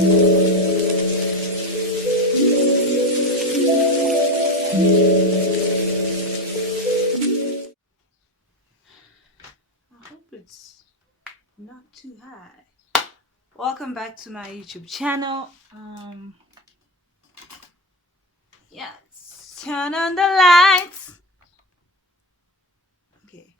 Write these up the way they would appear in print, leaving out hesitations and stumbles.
hope it's not too high. Welcome back to my YouTube channel. Yes, turn on the lights. Okay.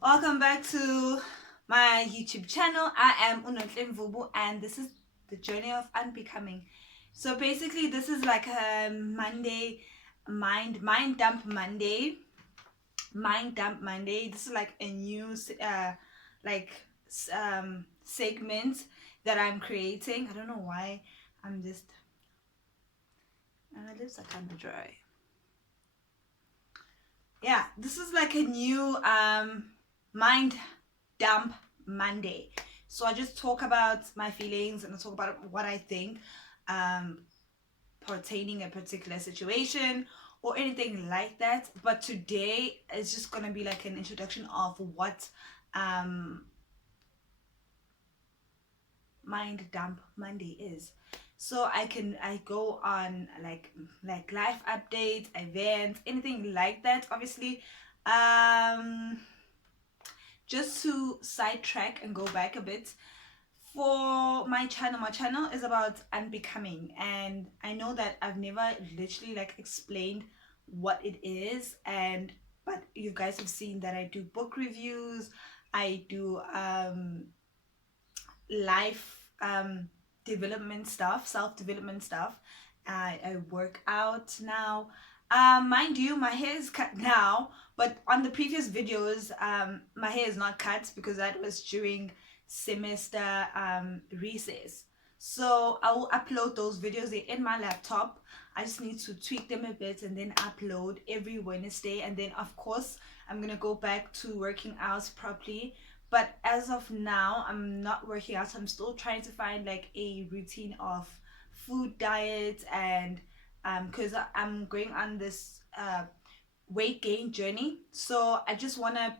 Welcome back to my YouTube channel. I am Unontle Mvubu, and this is the journey of unbecoming. So basically, this is like a Monday, mind dump Monday. Mind dump Monday. This is like a new like segment that I'm creating. I don't know why. I'm just my lips are kind of dry. Yeah, this is like a new mind dump Monday. So I just talk about my feelings and I talk about what I think pertaining a particular situation or anything like that. But today it's just gonna be like an introduction of what mind dump Monday is. So I go on like life updates, events, anything like that, obviously. Just to sidetrack and go back a bit, for my channel is about unbecoming, and I know that I've never literally like explained what it is, and but you guys have seen that I do book reviews, I do life development stuff, self-development stuff. I work out now. Mind you, my hair is cut now, but on the previous videos, my hair is not cut because that was during semester recess. So I will upload those videos. They're in my laptop. I just need to tweak them a bit and then upload every Wednesday. And then of course I'm gonna go back to working out properly. But as of now, I'm not working out. So I'm still trying to find like a routine of food diet, and because I'm going on this weight gain journey. So I just want to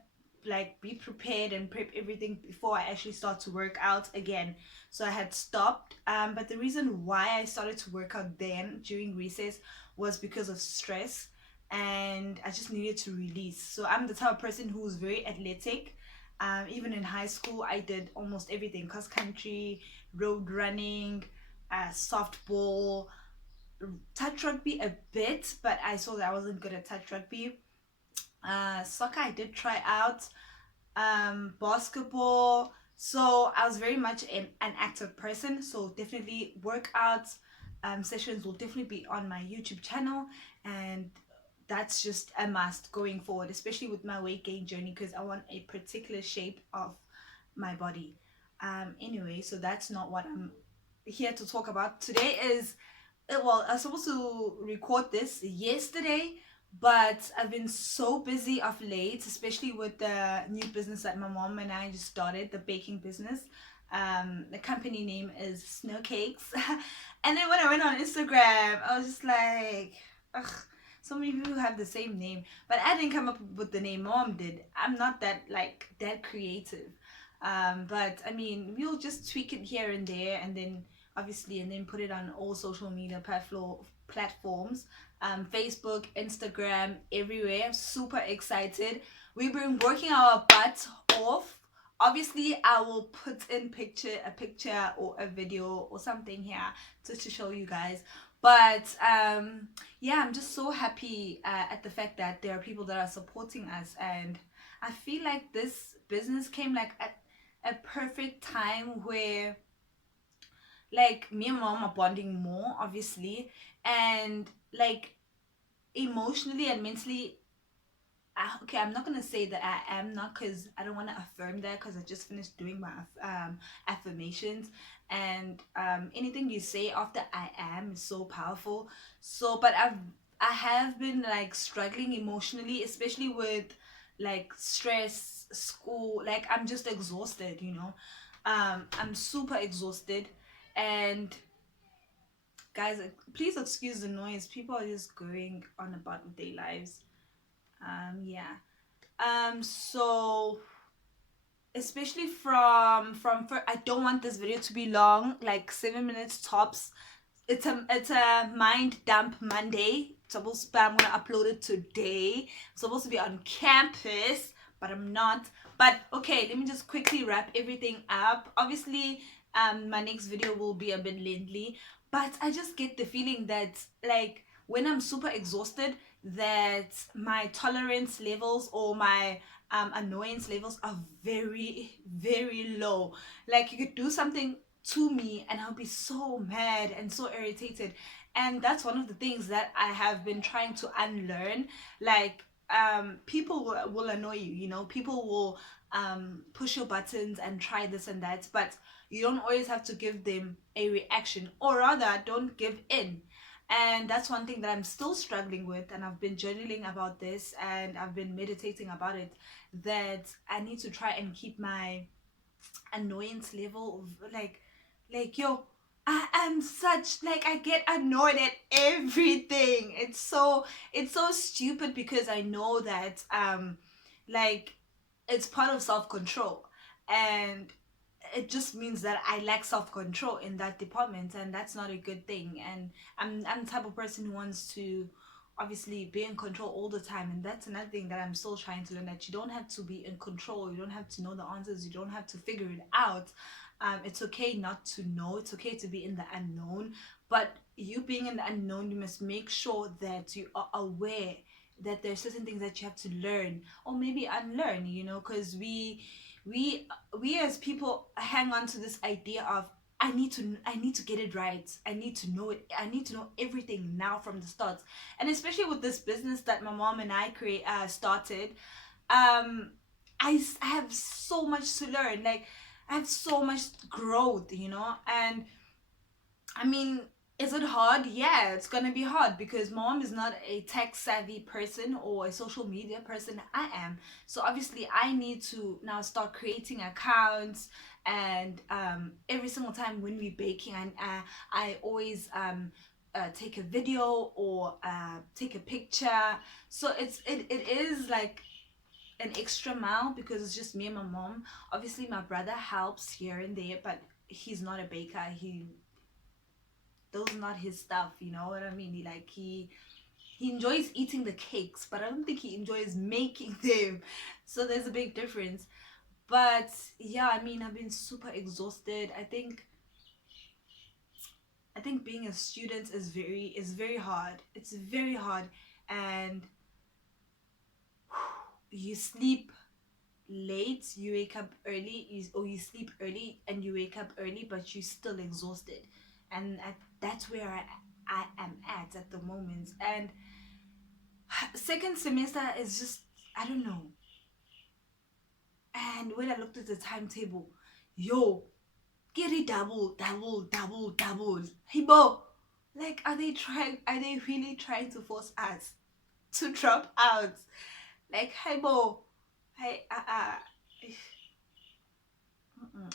like be prepared and prep everything before I actually start to work out again. So I had stopped, but the reason why I started to work out then during recess was because of stress, and I just needed to release. So I'm the type of person who's very athletic. Even in high school, I did almost everything: cross country, road running, softball, touch rugby a bit, but I saw that I wasn't good at touch rugby. Soccer, I did try out. Basketball. So I was very much an active person. So definitely workouts sessions will definitely be on my YouTube channel, and that's just a must going forward, especially with my weight gain journey, because I want a particular shape of my body. Anyway, so that's not what I'm here to talk about. Today is well, I was supposed to record this yesterday, but I've been so busy of late, especially with the new business that my mom and I just started, the baking business. The company name is Snow Cakes. And then when I went on Instagram, I was just like, ugh, so many people have the same name. But I didn't come up with the name, mom did. I'm not that creative. But I mean, we'll just tweak it here and there, and then obviously, and then put it on all social media platforms, Facebook, Instagram, everywhere. I'm super excited. We've been working our butts off. Obviously, I will put in a picture or a video or something here to show you guys. But yeah, I'm just so happy at the fact that there are people that are supporting us, and I feel like this business came like at a perfect time where like me and mom are bonding more, obviously, and like emotionally and mentally. Okay, I'm not gonna say that I am not, because I don't want to affirm that, because I just finished doing my affirmations, and anything you say after I am is so powerful. So but I have been like struggling emotionally, especially with like stress, school. Like I'm just exhausted, I'm super exhausted. And guys, please excuse the noise. People are just going on about with their lives. Yeah. So especially I don't want this video to be long, like 7 minutes tops. It's a mind dump Monday. I'm gonna upload it today. I'm supposed to be on campus, but I'm not. But okay, let me just quickly wrap everything up. Obviously, my next video will be a bit lengthy, but I just get the feeling that, like, when I'm super exhausted, that my tolerance levels or my annoyance levels are very, very low. Like, you could do something to me and I'll be so mad and so irritated. And that's one of the things that I have been trying to unlearn. Like, people will annoy you, you know, people will push your buttons and try this and that, but you don't always have to give them a reaction, or rather, don't give in. And that's one thing that I'm still struggling with, and I've been journaling about this and I've been meditating about it, that I need to try and keep my annoyance level of, like, yo, I am such, like, I get annoyed at everything. It's so stupid, because I know that like, it's part of self-control, and it just means that I lack self-control in that department, and that's not a good thing. And I'm the type of person who wants to obviously be in control all the time, and that's another thing that I'm still trying to learn, that you don't have to be in control, you don't have to know the answers, you don't have to figure it out. It's okay not to know, it's okay to be in the unknown, but you being in the unknown, you must make sure that you are aware that there's certain things that you have to learn, or maybe unlearn, you know, because we we as people hang on to this idea of, I need to get it right, I need to know it, I need to know everything now from the start. And especially with this business that my mom and I started, I have so much to learn. Like, I have so much growth, you know. And I mean, is it hard? Yeah, it's gonna be hard, because mom is not a tech savvy person or a social media person. I am. So obviously, I need to now start creating accounts. And every single time when we're baking, and I always take a video or take a picture. So it is like an extra mile, because it's just me and my mom. Obviously, my brother helps here and there, but he's not a baker. Those are not his stuff, you know what I mean? He enjoys eating the cakes, but I don't think he enjoys making them. So there's a big difference. But yeah, I mean, I've been super exhausted. I think being a student is very hard. It's very hard. And you sleep late, you wake up early, or you sleep early and you wake up early, but you're still exhausted. And that's where I am at the moment. And second semester is just, I don't know. And when I looked at the timetable, yo, get it double, double, double, double. Hey, Bo, like, are they really trying to force us to drop out? Like, hey, Bo, hey,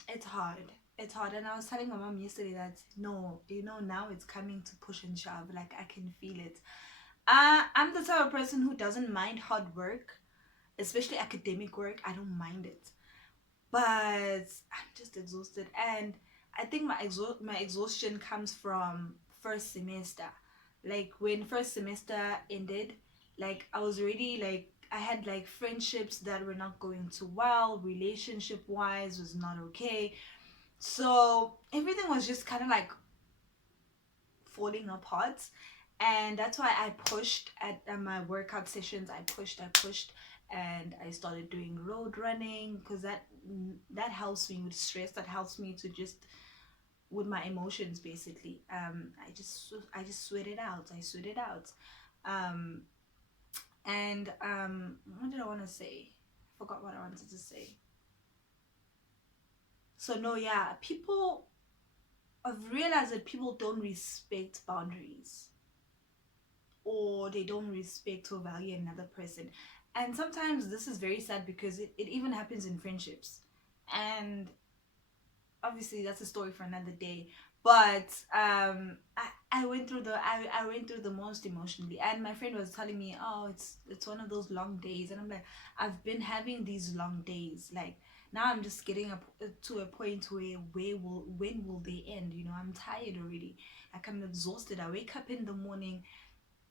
it's hard. It's hard. And I was telling my mom yesterday that, no, you know, now it's coming to push and shove. Like, I can feel it. I'm the type of person who doesn't mind hard work, especially academic work. I don't mind it. But I'm just exhausted. And I think my exhaustion comes from first semester. Like, when first semester ended, like, I was already, like, I had like friendships that were not going too well, relationship wise was not okay. So everything was just kind of like falling apart. And that's why I pushed at my workout sessions. I pushed and I started doing road running, because that helps me with stress, that helps me to just with my emotions, basically. I just sweat it out. um and what did I want to say? Forgot what I wanted to say. So no, yeah, people, I've realized that people don't respect boundaries, or they don't respect or value another person. And sometimes this is very sad, because it even happens in friendships. And obviously that's a story for another day. But I went through I went through the most emotionally. And my friend was telling me, oh, it's one of those long days. And I'm like, I've been having these long days. Like, now I'm just getting to a point when will they end? I'm tired already. Like, I'm exhausted. I wake up in the morning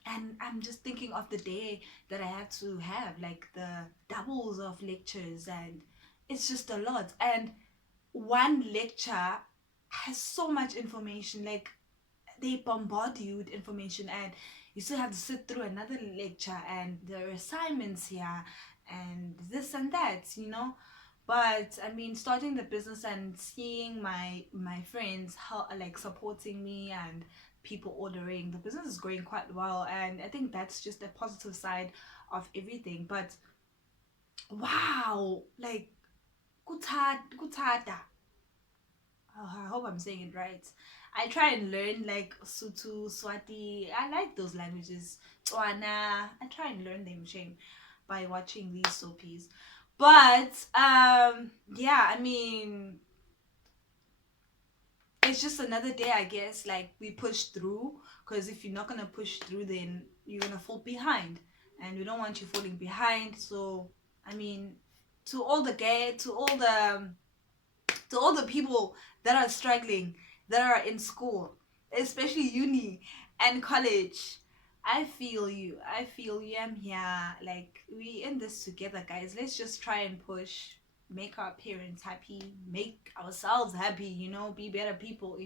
and I'm just thinking of the day that I have to have, like the doubles of lectures, and it's just a lot. And one lecture has so much information, like they bombard you with information, and you still have to sit through another lecture, and there are assignments here and this and that. But I mean, starting the business and seeing my friends how like supporting me, and people ordering, the business is going quite well, and I think that's just a positive side of everything. But wow, like kutada. I hope I'm saying it right. I try and learn like Sutu, Swati. I like those languages. Tswana. I try and learn them, shame, by watching these soapies. But yeah, I mean, it's just another day, I guess. Like, we push through, because if you're not gonna push through, then you're gonna fall behind, and we don't want you falling behind. So I mean, to all the gay, to all the people that are struggling, that are in school, especially uni and college, I feel you. I feel you. I'm here. Like, we in this together, guys. Let's just try and push, make our parents happy, make ourselves happy, be better people.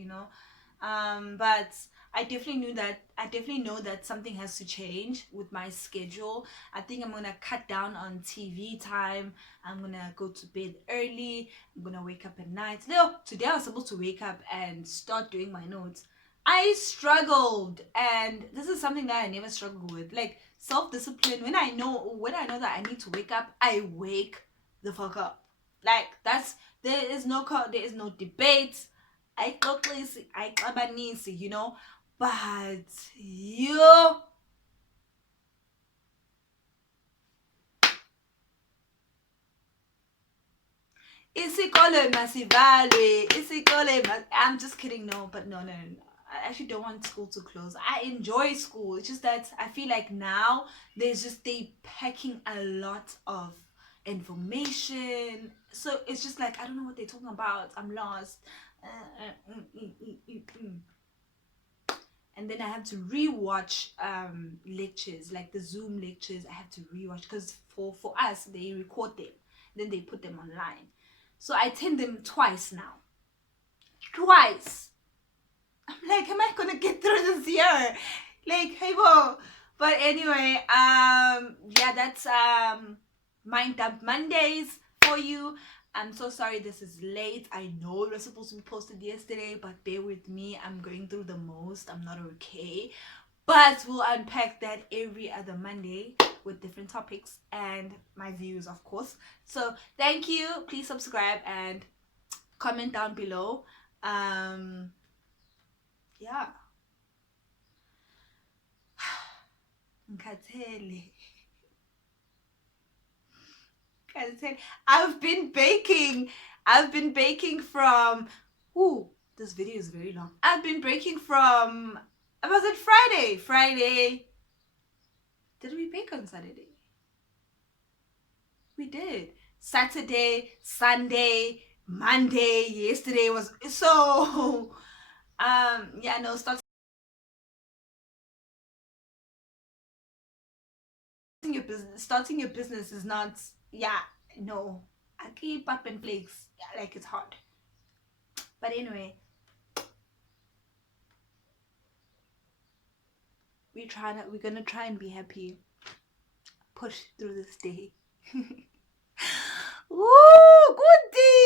But I definitely know that something has to change with my schedule. I think I'm gonna cut down on TV time. I'm gonna go to bed early. I'm gonna wake up at night. No, today I was supposed to wake up and start doing my notes. I struggled, and this is something that I never struggled with. Like, self-discipline. When I know that I need to wake up, I wake the fuck up. Like, there is no debate. I but you isikole masivalwe, I'm just kidding. No, but no, no, no, no. I actually don't want school to close. I enjoy school. It's just that I feel like now they packing a lot of information. So it's just like, I don't know what they're talking about. I'm lost. And then I have to rewatch lectures, like the Zoom lectures. I have to rewatch, because for us, they record them, then they put them online. So I attend them twice now. Twice. I'm like, am I gonna get through this year? Like, hey, whoa. But anyway, yeah, that's Mind Dump Mondays for you. I'm so sorry this is late. I know it was supposed to be posted yesterday, but bear with me. I'm going through the most. I'm not okay. But we'll unpack that every other Monday with different topics and my views, of course. So thank you. Please subscribe and comment down below. Yeah. Ngikhathele. I've been baking. I've been baking from. Ooh, this video is very long. I've been baking from. Was it Friday? Friday. Did we bake on Saturday? We did. Saturday, Sunday, Monday. Yesterday was so. Yeah, no. Starting your business is not. Yeah, no. I keep up in flakes. Yeah, like, it's hard. But anyway, we're gonna try and be happy. Push through this day. Woo! Good day!